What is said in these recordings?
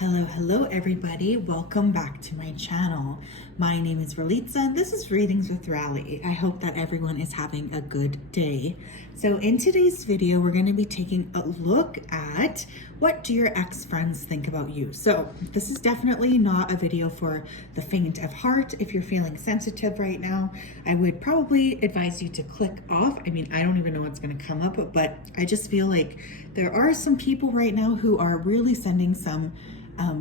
Hello everybody. Welcome back to my channel. My name is Ralitza and this is Readings with Rally. I hope that everyone is having a good day. So in today's video, we're going to be taking a look at what do your ex-friends think about you. So this is definitely not a video for the faint of heart. If you're feeling sensitive right now, I would probably advise you to click off. I mean, I don't even know what's going to come up, but I just feel like there are some people right now who are really sending some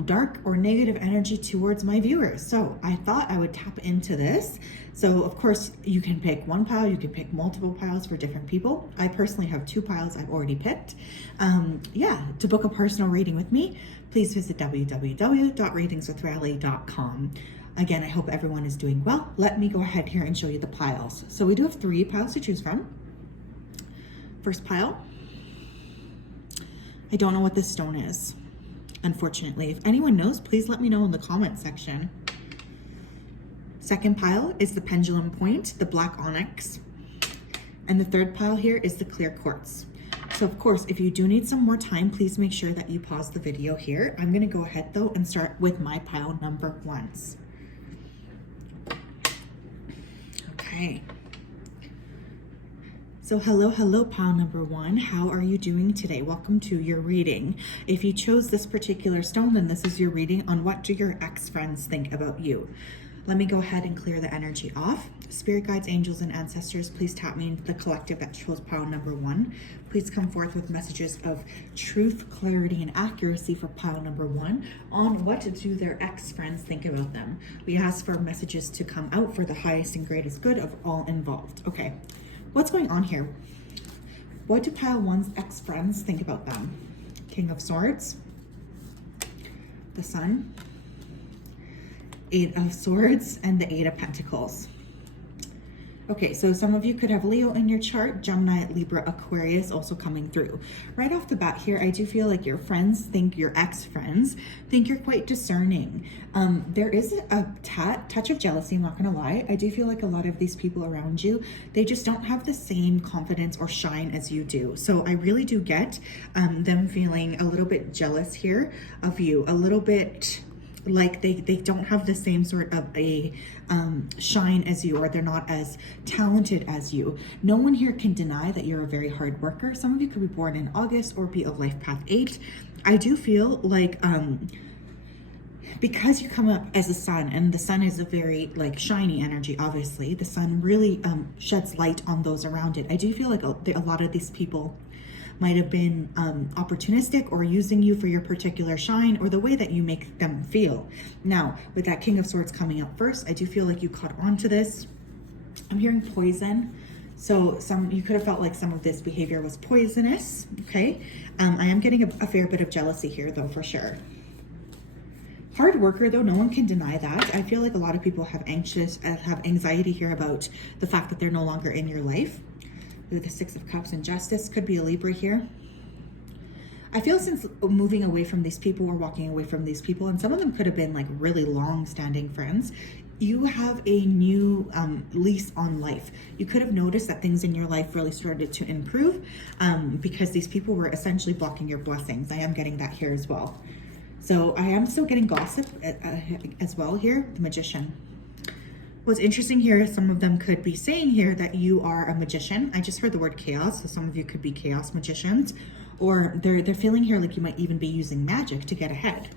dark or negative energy towards my viewers. So I thought I would tap into this. So of course you can pick one pile, you can pick multiple piles for different people. I personally have 2 piles I've already picked. To book a personal reading with me, please visit www.readingswithrally.com. Again, I hope everyone is doing well. Let me go ahead here and show you the piles. So we do have 3 piles to choose from. First pile. I don't know what this stone is, unfortunately. If anyone knows, please let me know in the comment section. Second pile is the pendulum point, the black onyx. And the third pile here is the clear quartz. So of course, if you do need some more time, please make sure that you pause the video here. I'm gonna go ahead though and start with my pile number 1. Okay. So hello pile number 1. How are you doing today? Welcome to your reading. If you chose this particular stone, then this is your reading on what do your ex-friends think about you. Let me go ahead and clear the energy off. Spirit guides, angels, and ancestors, please tap me into the collective that chose pile number 1. Please come forth with messages of truth, clarity, and accuracy for pile number 1 on what do their ex-friends think about them. We ask for messages to come out for the highest and greatest good of all involved. Okay. What's going on here? What do pile 1's ex-friends think about them? King of Swords, the Sun, 8 of Swords, and the 8 of Pentacles. Okay, so some of you could have Leo in your chart, Gemini, Libra, Aquarius also coming through. Right off the bat here, I do feel like your friends think, your ex-friends think you're quite discerning. There is a touch of jealousy, I'm not gonna lie. I do feel like a lot of these people around you, they just don't have the same confidence or shine as you do. So I really do get them feeling a little bit jealous here of you, a little bit like they don't have the same sort of a shine as you, or they're not as talented as you. No one here can deny that you're a very hard worker. Some of you could be born in August or be of life path 8. I do feel like because you come up as a sun, and the sun is a very like shiny energy, obviously the sun really sheds light on those around it. I do feel like a lot of these people might have been opportunistic or using you for your particular shine or the way that you make them feel. Now, with that King of Swords coming up first, I do feel like you caught on to this. I'm hearing poison. So you could have felt like some of this behavior was poisonous, okay? I am getting a fair bit of jealousy here though, for sure. Hard worker though, no one can deny that. I feel like a lot of people have anxiety here about the fact that they're no longer in your life. The 6 of Cups and Justice could be a Libra here. I feel since moving away from these people or walking away from these people, and some of them could have been like really long-standing friends, you have a new lease on life. You could have noticed that things in your life really started to improve because these people were essentially blocking your blessings. I am getting that here as well. So I am still getting gossip as well here, the Magician. What's interesting here, some of them could be saying here that you are a magician. I just heard the word chaos, so some of you could be chaos magicians, or they're feeling here like you might even be using magic to get ahead.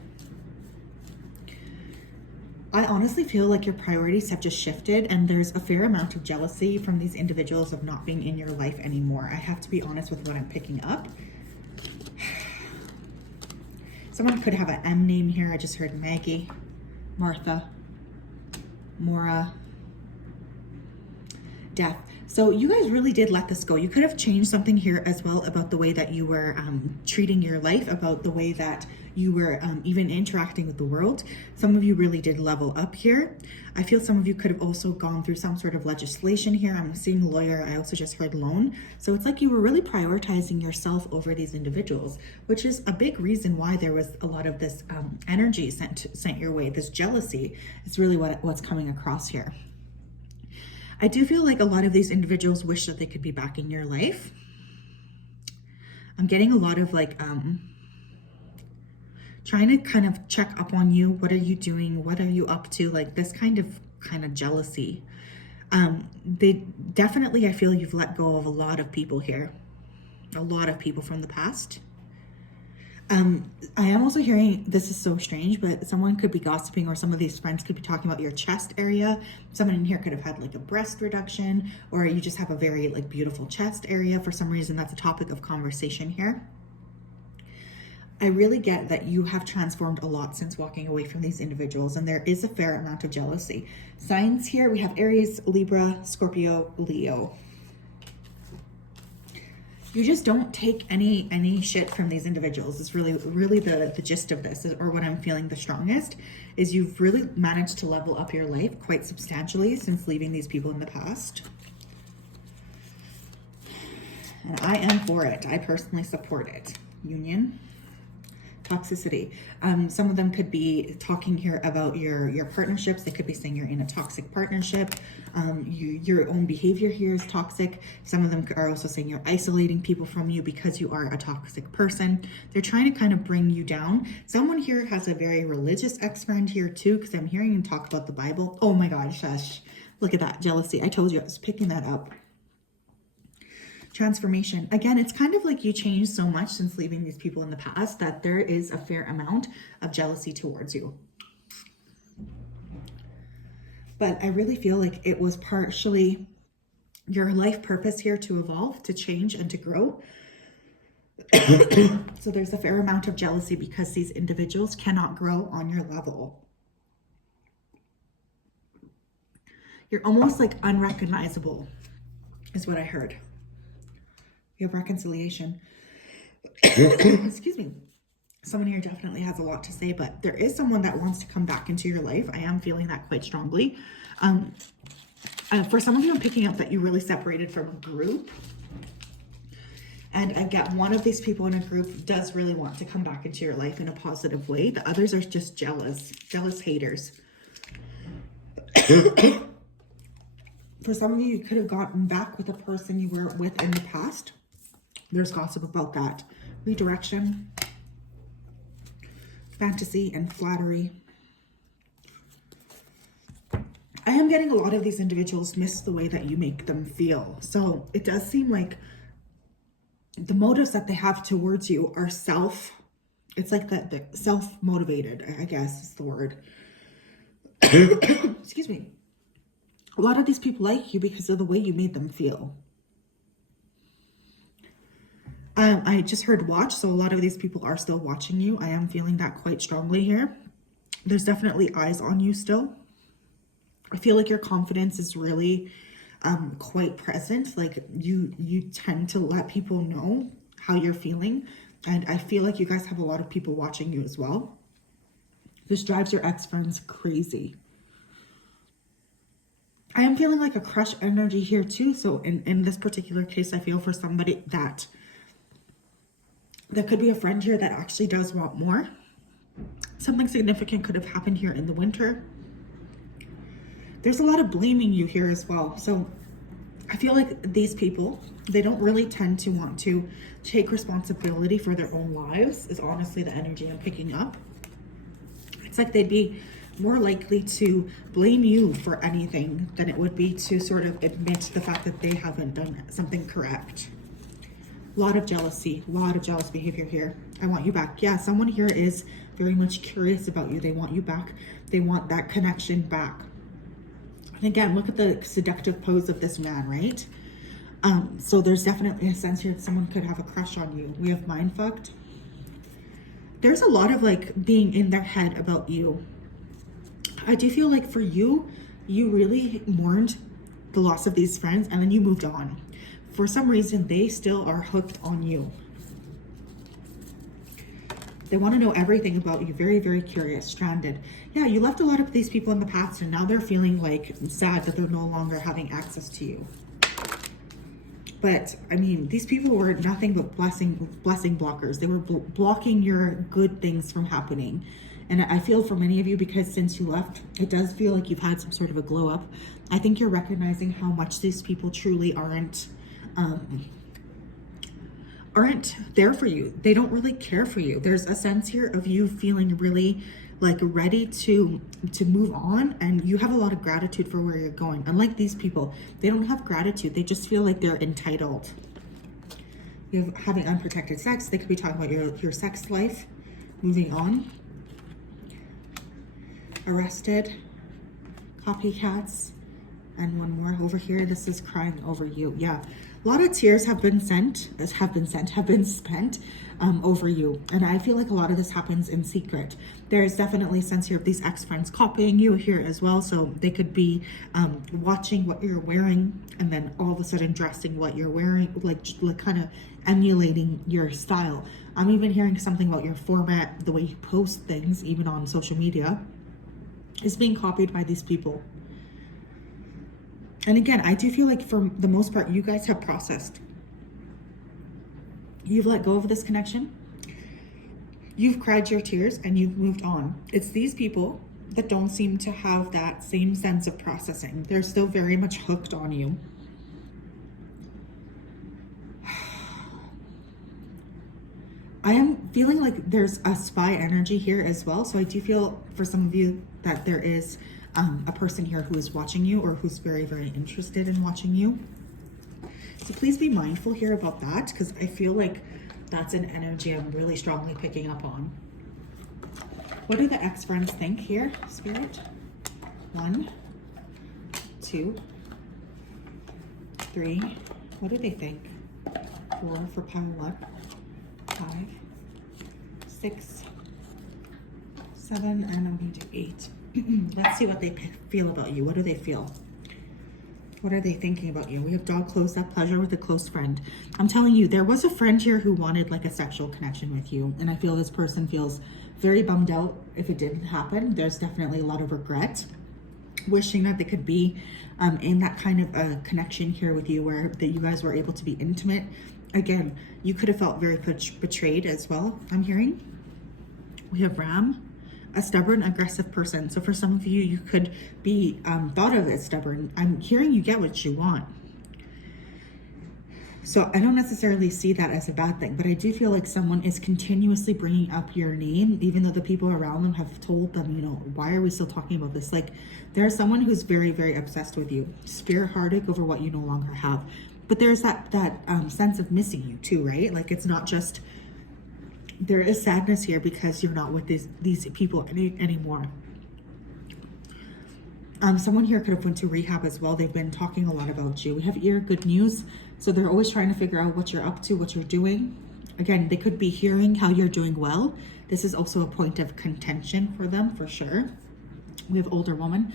I honestly feel like your priorities have just shifted, and there's a fair amount of jealousy from these individuals of not being in your life anymore. I have to be honest with what I'm picking up. Someone could have an M name here. I just heard Maggie, Martha, Mora, Death. So you guys really did let this go. You could have changed something here as well about the way that you were treating your life, about the way that you were even interacting with the world. Some of you really did level up here. I feel some of you could have also gone through some sort of legislation here. I'm seeing lawyer. I also just heard loan. So it's like you were really prioritizing yourself over these individuals, which is a big reason why there was a lot of this energy sent your way. This jealousy is really what's coming across here. I do feel like a lot of these individuals wish that they could be back in your life. I'm getting a lot of like trying to kind of check up on you. What are you doing? What are you up to? Like this kind of jealousy. They definitely, I feel you've let go of a lot of people here, a lot of people from the past. I am also hearing, this is so strange, but someone could be gossiping, or some of these friends could be talking about your chest area. Someone in here could have had like a breast reduction, or you just have a very like beautiful chest area. For some reason, that's a topic of conversation here. I really get that you have transformed a lot since walking away from these individuals, and there is a fair amount of jealousy. Signs here, we have Aries, Libra, Scorpio, Leo. You just don't take any shit from these individuals. It's really the gist of this, or what I'm feeling the strongest, is you've really managed to level up your life quite substantially since leaving these people in the past. And I am for it. I personally support it. Union. Toxicity. Some of them could be talking here about your partnerships. They could be saying you're in a toxic partnership. Your own behavior here is toxic. Some of them are also saying you're isolating people from you because you are a toxic person. They're trying to kind of bring you down. Someone here has a very religious ex-friend here too, because I'm hearing him talk about the Bible. Oh my God, shush. Look at that jealousy. I told you I was picking that up. Transformation. Again, it's kind of like you changed so much since leaving these people in the past that there is a fair amount of jealousy towards you. But I really feel like it was partially your life purpose here to evolve, to change, and to grow. So there's a fair amount of jealousy because these individuals cannot grow on your level. You're almost like unrecognizable, is what I heard. You have reconciliation. Excuse me. Someone here definitely has a lot to say, but there is someone that wants to come back into your life. I am feeling that quite strongly. For some of you, I'm picking up that you really separated from a group. And I get one of these people in a group does really want to come back into your life in a positive way. The others are just jealous haters. For some of you, you could have gotten back with a person you were with in the past. There's gossip about that. Redirection, fantasy, and flattery. I am getting a lot of these individuals miss the way that you make them feel. So it does seem like the motives that they have towards you are it's like the self-motivated, I guess is the word. Excuse me. A lot of these people like you because of the way you made them feel. I just heard watch, so a lot of these people are still watching you. I am feeling that quite strongly here. There's definitely eyes on you still. I feel like your confidence is really quite present. Like you tend to let people know how you're feeling. And I feel like you guys have a lot of people watching you as well. This drives your ex-friends crazy. I am feeling like a crush energy here too. So in this particular case, I feel for somebody that there could be a friend here that actually does want more. Something significant could have happened here in the winter. There's a lot of blaming you here as well. So I feel like these people, they don't really tend to want to take responsibility for their own lives, is honestly the energy I'm picking up. It's like they'd be more likely to blame you for anything than it would be to sort of admit the fact that they haven't done something correct. A lot of jealousy, a lot of jealous behavior here. I want you back. Yeah, someone here is very much curious about you. They want you back. They want that connection back. And again, look at the seductive pose of this man, right? So there's definitely a sense here that someone could have a crush on you. We have mind fucked. There's a lot of like being in their head about you. I do feel like for you, you really mourned the loss of these friends and then you moved on. For some reason, they still are hooked on you. They want to know everything about you. Very, very curious, stranded. Yeah, you left a lot of these people in the past and now they're feeling like sad that they're no longer having access to you. But I mean, these people were nothing but blessing blockers. They were blocking your good things from happening. And I feel for many of you, because since you left, it does feel like you've had some sort of a glow up. I think you're recognizing how much these people truly aren't aren't there for you. They don't really care for you. There's a sense here of you feeling really like ready to move on, and you have a lot of gratitude for where you're going. Unlike these people, they don't have gratitude. They just feel like they're entitled. You have having unprotected sex. They could be talking about your sex life. Moving on. Arrested. Copycats. And one more over here. This is crying over you. Yeah. A lot of tears have been spent over you. And I feel like a lot of this happens in secret. There is definitely a sense here of these ex-friends copying you here as well. So they could be watching what you're wearing and then all of a sudden dressing what you're wearing, like kind of emulating your style. I'm even hearing something about your format, the way you post things, even on social media, is being copied by these people. And again, I do feel like for the most part, you guys have processed. You've let go of this connection. You've cried your tears and you've moved on. It's these people that don't seem to have that same sense of processing. They're still very much hooked on you. I am feeling like there's a spy energy here as well. So I do feel for some of you that there is a person here who is watching you or who's very, very interested in watching you. So please be mindful here about that, because I feel like that's an energy I'm really strongly picking up on. What do the ex-friends think here, Spirit? 1, 2, 3. What do they think? 4 for pile 1. 5, 6, 7, and I'm going to do 8. Let's see what they feel about you. What do they feel? What are they thinking about you? We have dog close up, pleasure with a close friend. I'm telling you, there was a friend here who wanted like a sexual connection with you. And I feel this person feels very bummed out if it didn't happen. There's definitely a lot of regret, wishing that they could be in that kind of a connection here with you, where that you guys were able to be intimate. Again, you could have felt very betrayed as well, I'm hearing. We have Ram, a stubborn, aggressive person. So for some of you, you could be thought of as stubborn. I'm hearing you get what you want. So I don't necessarily see that as a bad thing, but I do feel like someone is continuously bringing up your name, even though the people around them have told them, you know, why are we still talking about this? Like, there's someone who's very, very obsessed with you, spirit heartache over what you no longer have. But there's that sense of missing you too, right? Like, it's not just, there is sadness here because you're not with these people anymore. Someone here could have went to rehab as well. They've been talking a lot about you. We have good news. So they're always trying to figure out what you're up to, what you're doing. Again, they could be hearing how you're doing well. This is also a point of contention for them, for sure. We have older woman.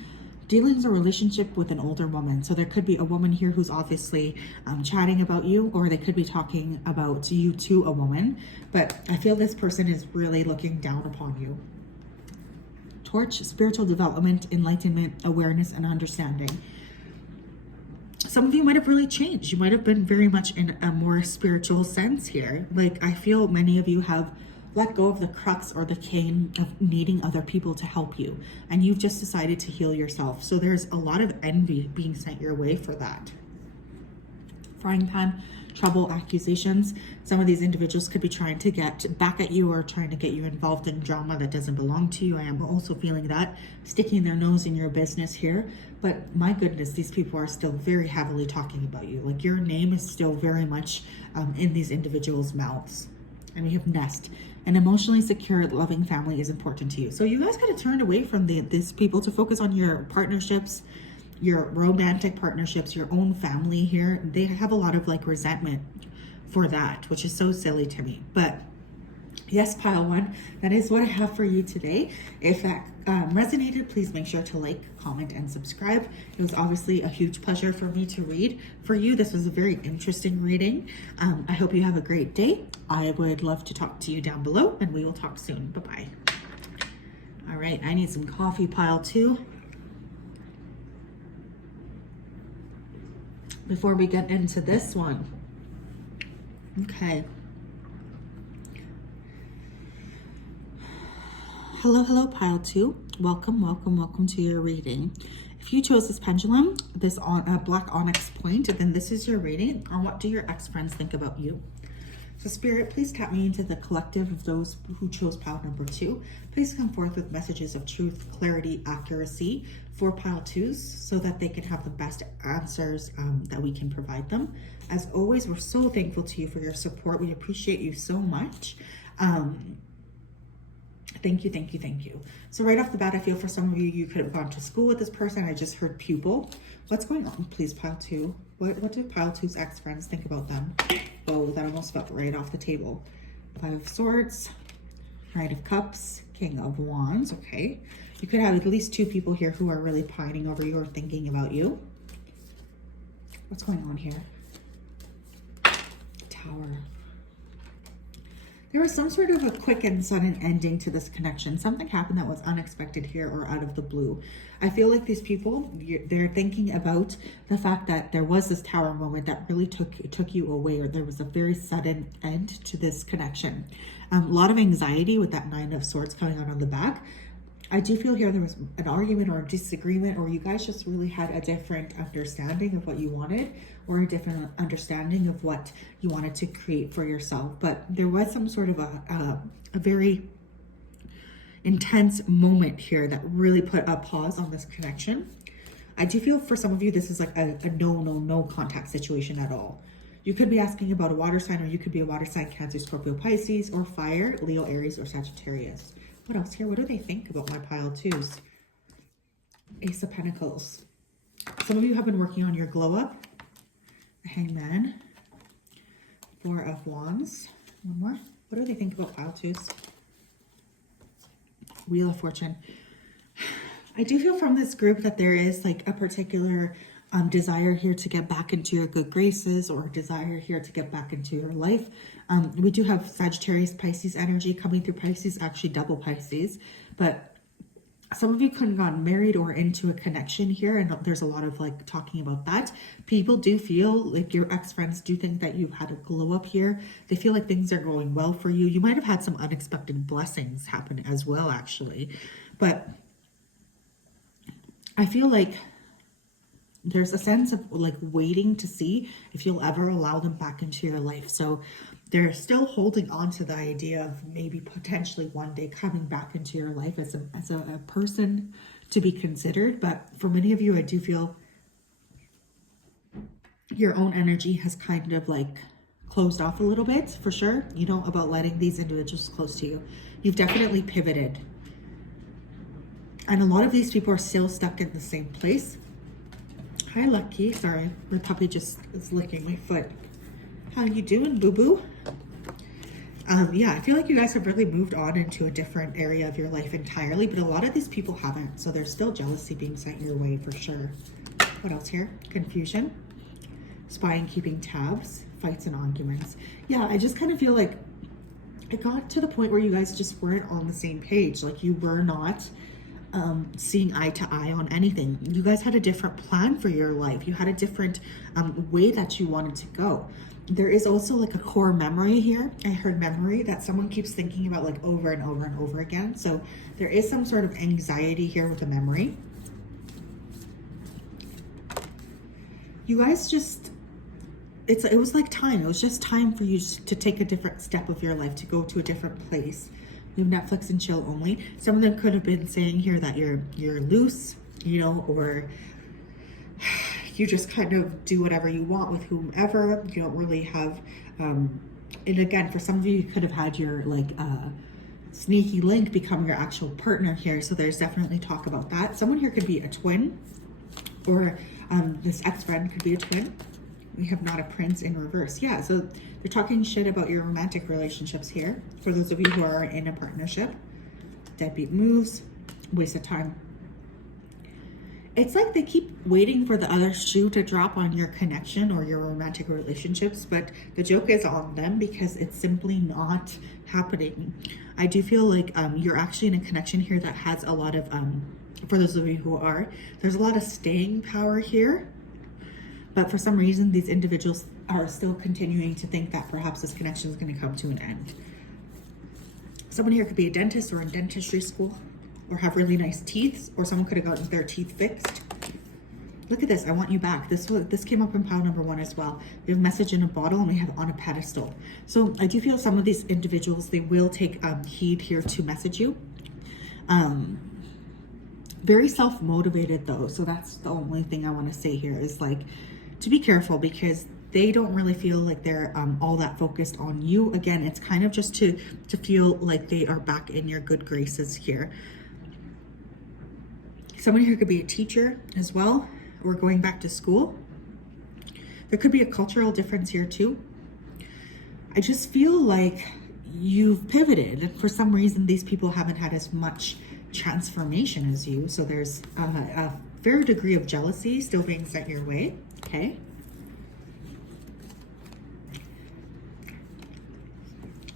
Dealing with a relationship with an older woman. So there could be a woman here who's obviously chatting about you, or they could be talking about you to a woman. But I feel this person is really looking down upon you. Torch, spiritual development, enlightenment, awareness, and understanding. Some of you might have really changed. You might have been very much in a more spiritual sense here. Like, I feel many of you have let go of the crux or the cane of needing other people to help you. And you've just decided to heal yourself. So there's a lot of envy being sent your way for that. Frying pan, trouble, accusations. Some of these individuals could be trying to get back at you or trying to get you involved in drama that doesn't belong to you. I am also feeling that, sticking their nose in your business here. But my goodness, these people are still very heavily talking about you. Like, your name is still very much in these individuals' mouths. And we have nest. An emotionally secure, loving family is important to you. So you guys got to turn away from these people to focus on your partnerships, your romantic partnerships, your own family here. They have a lot of like resentment for that, which is so silly to me. But yes, pile 1, that is what I have for you today. If that resonated, please make sure to like, comment, and subscribe. It was obviously a huge pleasure for me to read for you. This was a very interesting reading. I hope you have a great day. I would love to talk to you down below, and we will talk soon. Bye-bye. All right, I need some coffee, pile 2. Before we get into this one. Okay. Hello, pile 2. Welcome to your reading. If you chose this pendulum, this black onyx point, then this is your reading on what do your ex-friends think about you. So Spirit, please tap me into the collective of those who chose pile number 2. Please come forth with messages of truth, clarity, accuracy for pile 2s so that they can have the best answers that we can provide them. As always, we're so thankful to you for your support. We appreciate you so much. Thank you, thank you, thank you. So right off the bat, I feel for some of you, you could have gone to school with this person. I just heard pupil. What's going on, please, pile 2? What do pile 2's ex-friends think about them? Oh, that almost fell right off the table. 5 of Swords, Knight of Cups, King of Wands. Okay. You could have at least 2 people here who are really pining over you or thinking about you. What's going on here? Tower. There was some sort of a quick and sudden ending to this connection. Something happened that was unexpected here or out of the blue. I feel like these people, they're thinking about the fact that there was this tower moment that really took you away, or there was a very sudden end to this connection. A lot of anxiety with that 9 of Swords coming out on the back. I do feel here there was an argument or a disagreement, or you guys just really had a different understanding of what you wanted, or a different understanding of what you wanted to create for yourself. But there was some sort of a very intense moment here that really put a pause on this connection. I do feel for some of you, this is like a no contact situation at all. You could be asking about a water sign, or you could be a water sign, Cancer, Scorpio, Pisces, or fire, Leo, Aries, or Sagittarius. What else here? What do they think about my pile 2s? Ace of Pentacles. Some of you have been working on your glow up. The Hangman. 4 of Wands. One more. What do they think about pile 2s? Wheel of Fortune. I do feel from this group that there is like a particular desire here to get back into your good graces, or desire here to get back into your life. We do have Sagittarius, Pisces energy coming through Pisces, actually double Pisces, but some of you could have gotten married or into a connection here, and there's a lot of like talking about that. People do feel like your ex-friends do think that you've had a glow up here. They feel like things are going well for you. You might have had some unexpected blessings happen as well, actually, but I feel like there's a sense of like waiting to see if you'll ever allow them back into your life. So they're still holding on to the idea of maybe potentially one day coming back into your life as a person to be considered. But for many of you, I do feel your own energy has kind of like closed off a little bit, for sure, you know, about letting these individuals close to you. You've definitely pivoted. And a lot of these people are still stuck in the same place. Hi, Lucky. Sorry, my puppy just is licking my foot. How you doing, boo-boo? Yeah, I feel like you guys have really moved on into a different area of your life entirely, but a lot of these people haven't. So there's still jealousy being sent your way, for sure. What else here? Confusion, spying, keeping tabs, fights and arguments. Yeah, I just kind of feel like it got to the point where you guys just weren't on the same page. Like you were not seeing eye to eye on anything. You guys had a different plan for your life. You had a different way that you wanted to go. There is also like a core memory here. I heard memory that someone keeps thinking about like over and over and over again. So there is some sort of anxiety here with the memory. You guys just, it was like time. It was just time for you to take a different step of your life, to go to a different place. We have Netflix and chill only. Some of them could have been saying here that you're loose, you know, or you just kind of do whatever you want with whomever. You don't really have, and again, for some of you, you could have had your like sneaky link become your actual partner here. So there's definitely talk about that. Someone here could be a twin, or this ex-friend could be a twin. We have not a prince in reverse. Yeah, so they're talking shit about your romantic relationships here. For those of you who are in a partnership, deadbeat moves, waste of time. It's like they keep waiting for the other shoe to drop on your connection or your romantic relationships, but the joke is on them because it's simply not happening. I do feel like you're actually in a connection here that has a lot of, for those of you who are, there's a lot of staying power here. But for some reason, these individuals are still continuing to think that perhaps this connection is going to come to an end. Someone here could be a dentist or in dentistry school, or have really nice teeth, or someone could have gotten their teeth fixed. Look at this. I want you back. This came up in pile number 1 as well. We have message in a bottle and we have on a pedestal. So I do feel some of these individuals, they will take heed here to message you. Very self-motivated though. So that's the only thing I want to say here is like to be careful, because they don't really feel like they're all that focused on you. Again, it's kind of just to feel like they are back in your good graces here. Someone here could be a teacher as well, or going back to school. There could be a cultural difference here too. I just feel like you've pivoted. For some reason, these people haven't had as much transformation as you. So there's a fair degree of jealousy still being sent your way. Okay.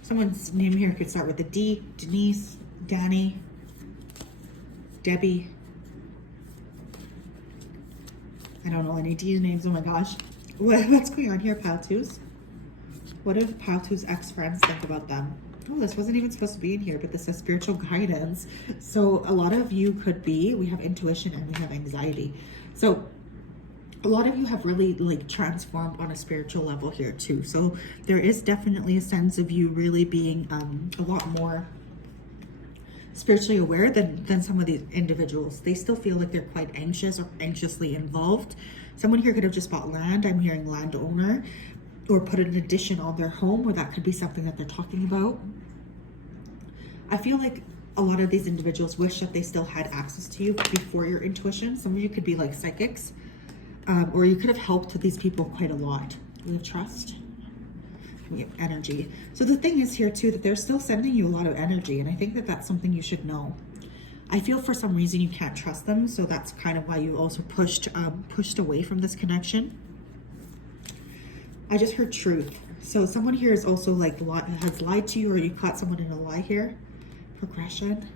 Someone's name here could start with a D. Denise, Danny, Debbie. I don't know any D names. Oh my gosh. What's going on here, pile 2s? What do pile 2's ex-friends think about them? Oh, this wasn't even supposed to be in here, but this is spiritual guidance. So a lot of you could be, we have intuition and we have anxiety. So a lot of you have really like transformed on a spiritual level here too. So there is definitely a sense of you really being a lot more spiritually aware than some of these individuals. They still feel like they're quite anxious or anxiously involved. Someone here could have just bought land. I'm hearing landowner, or put an addition on their home, or that could be something that they're talking about. I feel like a lot of these individuals wish that they still had access to you before your intuition. Some of you could be like psychics, or you could have helped these people quite a lot. We have trust. We have energy. So the thing is here too, that they're still sending you a lot of energy, and I think that that's something you should know. I feel for some reason you can't trust them, so that's kind of why you also pushed away from this connection. I just heard truth. So someone here is also like has lied to you, or you caught someone in a lie here. Progression,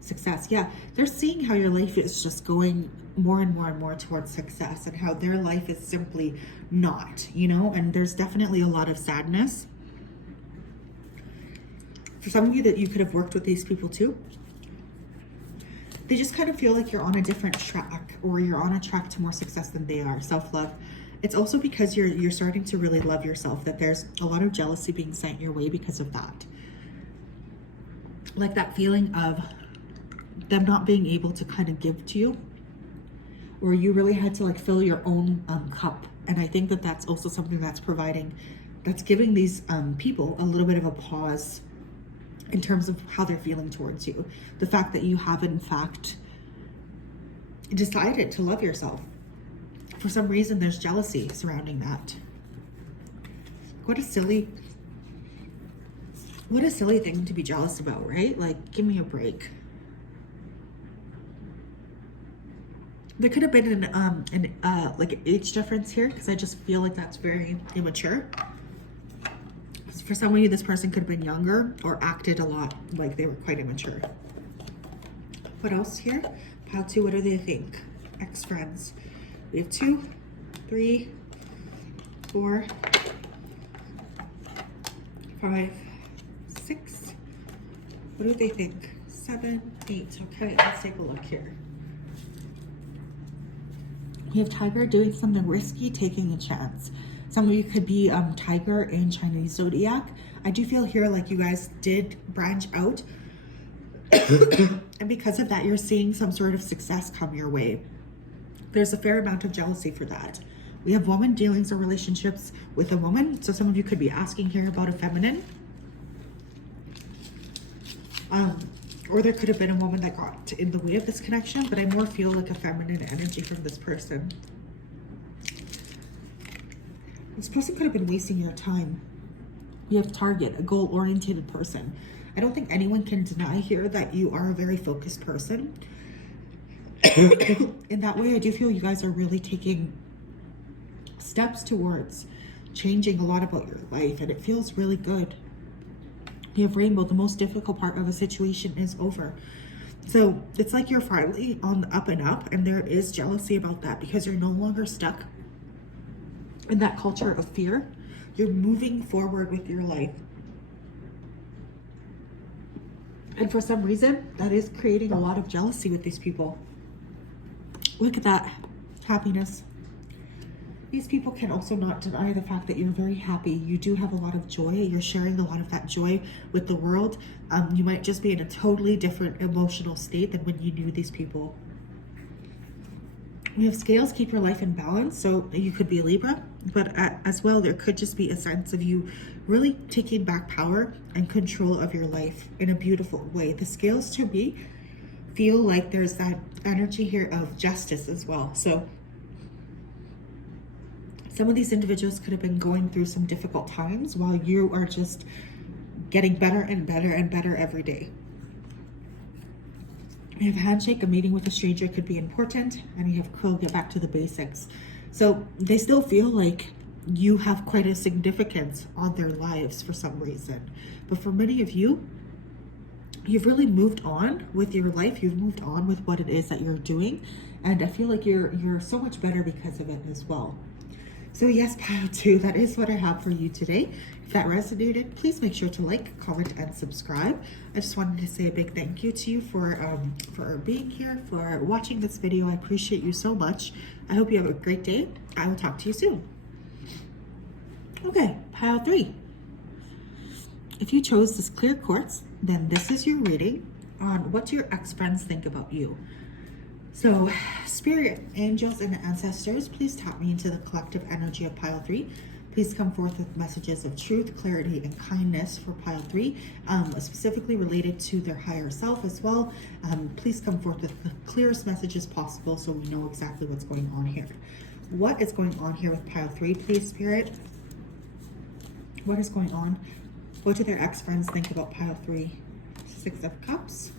success. Yeah, they're seeing how your life is just going more and more and more towards success, and how their life is simply not, you know, and there's definitely a lot of sadness. For some of you that you could have worked with these people too. They just kind of feel like you're on a different track, or you're on a track to more success than they are. Self-love. It's also because you're starting to really love yourself, that there's a lot of jealousy being sent your way because of that. Like that feeling of them not being able to kind of give to you, or you really had to like fill your own cup. And I think that that's also something that's giving these people a little bit of a pause in terms of how they're feeling towards you. The fact that you have in fact decided to love yourself. For some reason, there's jealousy surrounding that. What a silly thing to be jealous about, right? Like, give me a break. There could have been like an age difference here, because I just feel like that's very immature. For some of you, this person could have been younger or acted a lot like they were quite immature. What else here? Pile 2, what do they think? Ex-friends. We have 2, 3, 4, 5, 6. What do they think? 7, 8. Okay, let's take a look here. We have Tiger doing something risky, taking a chance. Some of you could be Tiger in Chinese zodiac. I do feel here like you guys did branch out. And because of that, you're seeing some sort of success come your way. There's a fair amount of jealousy for that. We have woman dealings or relationships with a woman. So some of you could be asking here about a feminine. Or there could have been a woman that got in the way of this connection, but I more feel like a feminine energy from this person. This person could have been wasting your time. We have target, a goal-oriented person. I don't think anyone can deny here that you are a very focused person. In that way, I do feel you guys are really taking steps towards changing a lot about your life, and it feels really good. You have rainbow. The most difficult part of a situation is over. So it's like you're finally on the up and up, and there is jealousy about that because you're no longer stuck in that culture of fear. You're moving forward with your life. And for some reason, that is creating a lot of jealousy with these people. Look at that. happiness. These people can also not deny the fact that you're very happy. You do have a lot of joy. You're sharing a lot of that joy with the world. You might just be in a totally different emotional state than when you knew these people. We have scales, keep your life in balance. So you could be a Libra, but as well, there could just be a sense of you really taking back power and control of your life in a beautiful way. The scales to me feel like there's that energy here of justice as well. So some of these individuals could have been going through some difficult times while you are just getting better and better and better every day. You have handshake, a meeting with a stranger could be important, and you have quill, get back to the basics. So they still feel like you have quite a significance on their lives for some reason. But for many of you, you've really moved on with your life. You've moved on with what it is that you're doing. And I feel like you're so much better because of it as well. So yes, pile 2, that is what I have for you today. If that resonated, please make sure to like, comment, and subscribe. I just wanted to say a big thank you to you for being here, for watching this video. I appreciate you so much. I hope you have a great day. I will talk to you soon. Okay, pile 3. If you chose this clear quartz, then this is your reading on what do your ex-friends think about you. So, spirit, angels, and ancestors, please tap me into the collective energy of pile 3. Please come forth with messages of truth, clarity, and kindness for pile 3, specifically related to their higher self as well. Please come forth with the clearest messages possible so we know exactly what's going on here. What is going on here with pile 3, please, spirit? What is going on? What do their ex-friends think about pile 3? 6 of Cups.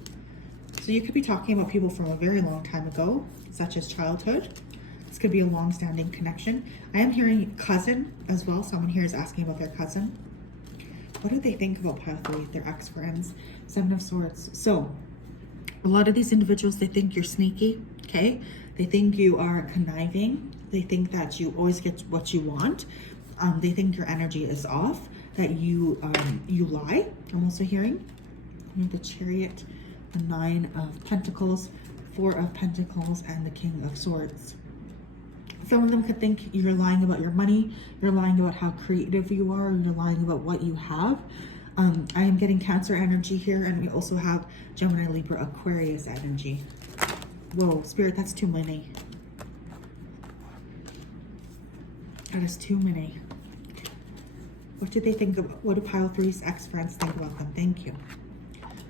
So you could be talking about people from a very long time ago, such as childhood. This could be a long-standing connection. I am hearing cousin as well. Someone here is asking about their cousin. What do they think about pile 3, their ex-friends? 7 of Swords. So a lot of these individuals, they think you're sneaky, okay? They think you are conniving. They think that you always get what you want. They think your energy is off, that you lie. I'm also hearing the Chariot, the 9 of Pentacles, 4 of Pentacles, and the King of Swords. Some of them could think you're lying about your money, you're lying about how creative you are, you're lying about what you have. I am getting Cancer energy here, and we also have Gemini, Libra, Aquarius energy. Whoa, Spirit, that's too many. That is too many. What do they think about, what do pile 3's ex-friends think about them? Thank you.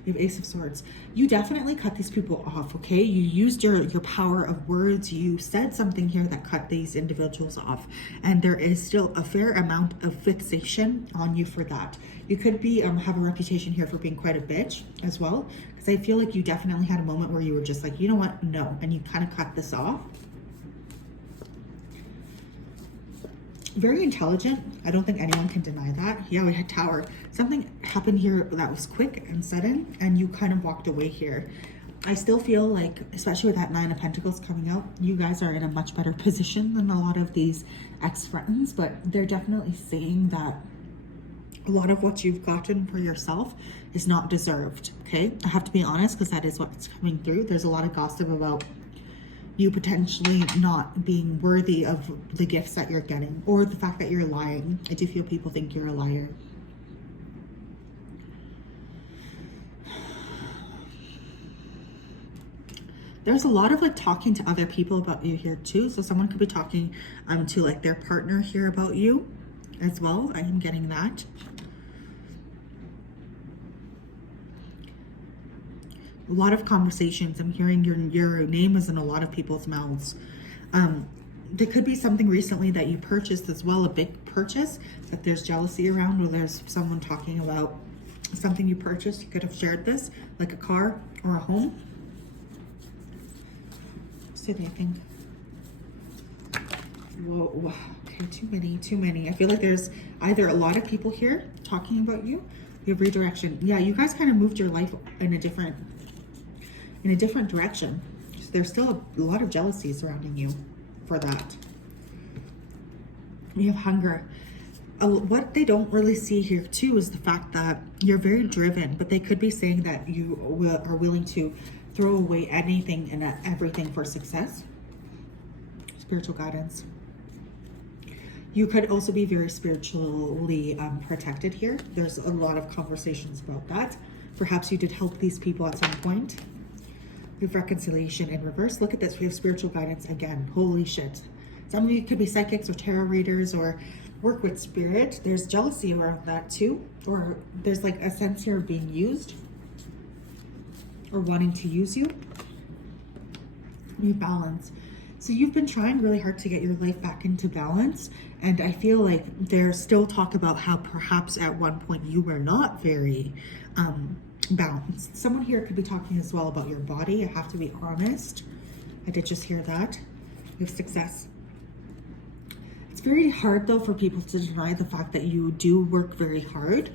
You have Ace of Swords. You definitely cut these people off, okay? You used your power of words. You said something here that cut these individuals off. And there is still a fair amount of fixation on you for that. You could be have a reputation here for being quite a bitch as well. Because I feel like you definitely had a moment where you were just like, you know what? No. And you kind of cut this off. Very intelligent. I don't think anyone can deny that. Yeah, we had Tower. Something happened here that was quick and sudden, and you kind of walked away here. I still feel like, especially with that 9 of Pentacles coming out, you guys are in a much better position than a lot of these ex-friends, but they're definitely saying that a lot of what you've gotten for yourself is not deserved, okay? I have to be honest, because that is what's coming through. There's a lot of gossip about you potentially not being worthy of the gifts that you're getting, or the fact that you're lying. I do feel people think you're a liar. There's a lot of like talking to other people about you here too. So someone could be talking to like their partner here about you as well. I am getting that. A lot of conversations. I'm hearing your name is in a lot of people's mouths. There could be something recently that you purchased as well, a big purchase that there's jealousy around, or there's someone talking about something you purchased. You could have shared this, like a car or a home. So I think, whoa, okay, too many. I feel like there's either a lot of people here talking about you. You have redirection. Yeah, you guys kind of moved your life in a different direction. So there's still a lot of jealousy surrounding you for that. You have hunger. What they don't really see here too is the fact that you're very driven, but they could be saying that you are willing to throw away anything and everything for success. spiritual guidance. You could also be very spiritually protected here. There's a lot of conversations about that. Perhaps you did help these people at some point. We have reconciliation in reverse. Look at this. We have spiritual guidance again. Holy shit. Some of you could be psychics or tarot readers or work with spirit. There's jealousy around that too. Or there's like a sense here of being used or wanting to use you. We have balance. So you've been trying really hard to get your life back into balance. And I feel like there's still talk about how perhaps at one point you were not very balanced. Someone here could be talking as well about your body. I have to be honest. I did just hear that. You have success. It's very hard though for people to deny the fact that you do work very hard.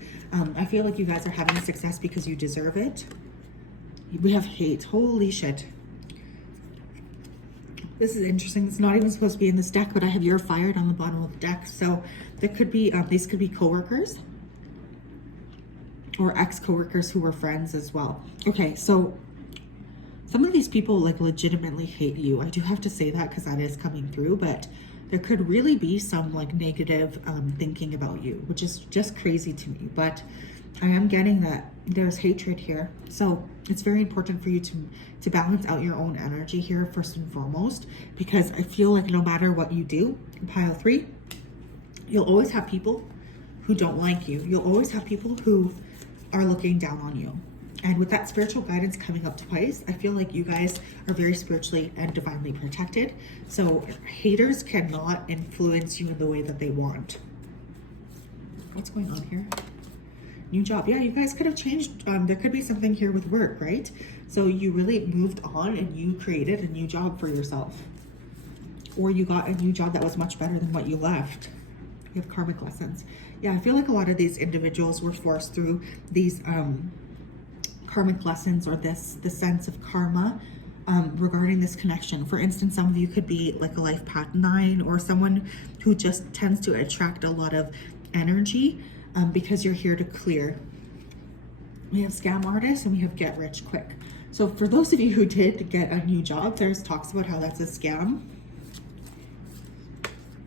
I feel like you guys are having success because you deserve it. We have hate. Holy shit. This is interesting. It's not even supposed to be in this deck, but I have "you're fired" on the bottom of the deck. So there could be, these could be coworkers or ex-coworkers who were friends as well. Okay, so some of these people like legitimately hate you. I do have to say that because that is coming through, but there could really be some like negative thinking about you, which is just crazy to me. But I am getting that there's hatred here. So it's very important for you to balance out your own energy here first and foremost, because I feel like no matter what you do, pile 3, you'll always have people who don't like you. You'll always have people who are looking down on you. And with that spiritual guidance coming up twice, I feel like you guys are very spiritually and divinely protected. So haters cannot influence you in the way that they want. What's going on here? New job. Yeah, you guys could have changed. There could be something here with work, right? So you really moved on and you created a new job for yourself. Or you got a new job that was much better than what you left. You have karmic lessons. Yeah, I feel like a lot of these individuals were forced through these karmic lessons or the sense of karma regarding this connection. For instance, some of you could be like a life path 9 or someone who just tends to attract a lot of energy because you're here to clear. We have scam artists and we have get rich quick. So for those of you who did get a new job, there's talks about how that's a scam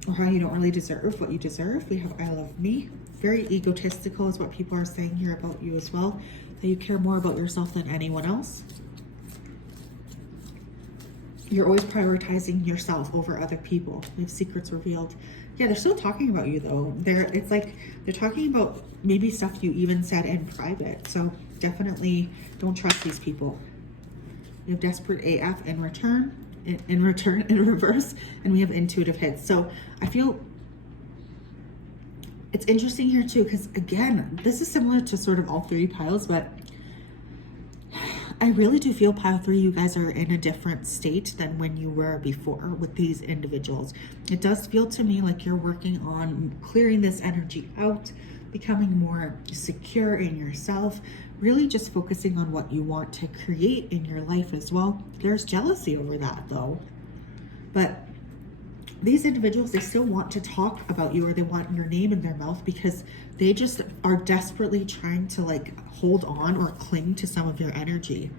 or how you don't really deserve what you deserve. We have I love me. Very egotistical is what people are saying here about you as well. That you care more about yourself than anyone else. You're always prioritizing yourself over other people. We have secrets revealed. Yeah, they're still talking about you though. It's like they're talking about maybe stuff you even said in private. So definitely don't trust these people. We have desperate AF in reverse, and we have intuitive hits. So I feel it's interesting here too, because again, this is similar to sort of all 3 piles, but I really do feel pile 3, you guys are in a different state than when you were before with these individuals. It does feel to me like you're working on clearing this energy out, becoming more secure in yourself, really just focusing on what you want to create in your life as well. There's jealousy over that though. But these individuals, they still want to talk about you or they want your name in their mouth because they just are desperately trying to like hold on or cling to some of your energy.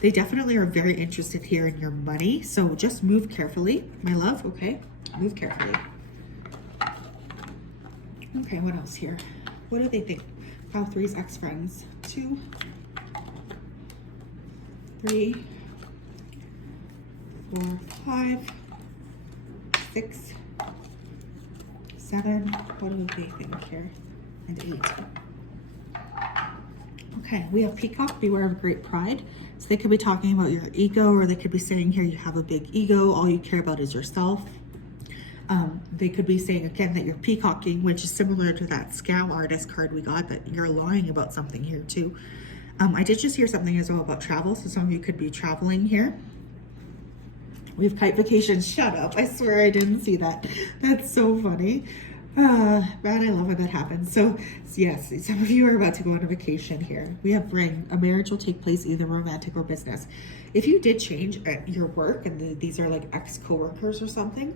They definitely are very interested here in your money. So just move carefully, my love, okay? Move carefully. Okay, what else here? What do they think? Pile 3's ex-friends. 2, 3, 4, 5, 6, 7. What do they think here? And 8. Okay, we have Peacock, beware of great pride. So they could be talking about your ego, or they could be saying here you have a big ego, all you care about is yourself. They could be saying again that you're peacocking, which is similar to that scam artist card we got, that you're lying about something here too. I did just hear something as well about travel, so some of you could be traveling here. We have kite vacations. Shut up. I swear I didn't see that. That's so funny. Man, I love when that happens. So yes, some of you are about to go on a vacation here. We have ring. A marriage will take place, either romantic or business. If you did change at your work and these are like ex-coworkers or something,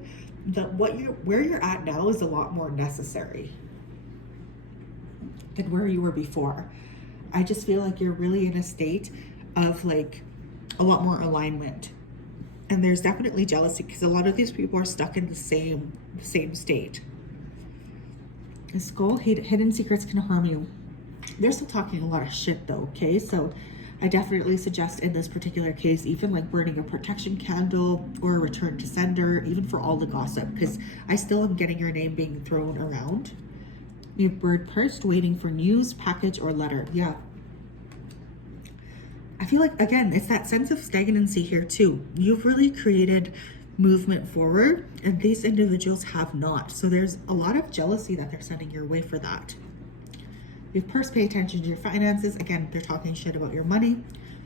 where you're at now is a lot more necessary than where you were before. I just feel like you're really in a state of like a lot more alignment. And there's definitely jealousy because a lot of these people are stuck in the same state. The skull, hidden secrets can harm you. They're still talking a lot of shit though, okay? So I definitely suggest in this particular case, even like burning a protection candle or a return to sender, even for all the gossip, because I still am getting your name being thrown around. You have bird perched, waiting for news, package, or letter. Yeah. I feel like, again, it's that sense of stagnancy here too. You've really created movement forward and these individuals have not. So there's a lot of jealousy that they're sending your way for that. You have purse, pay attention to your finances. Again, they're talking shit about your money.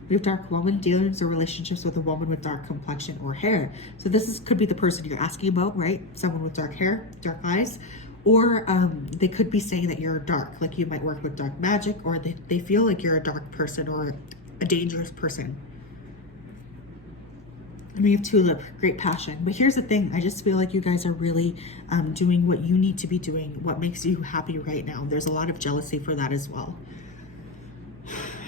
We have dark woman, dealings or relationships with a woman with dark complexion or hair. So this could be the person you're asking about, right? Someone with dark hair, dark eyes. Or they could be saying that you're dark, like you might work with dark magic, or they feel like you're a dark person or a dangerous person. And we have tulip, great passion. But here's the thing, I just feel like you guys are really doing what you need to be doing, what makes you happy right now. There's a lot of jealousy for that as well.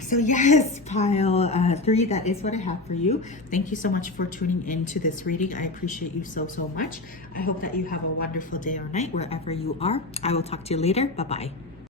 So yes, pile 3, that is what I have for you. Thank you so much for tuning into this reading. I appreciate you so much. I hope that you have a wonderful day or night wherever you are. I will talk to you later. Bye-bye.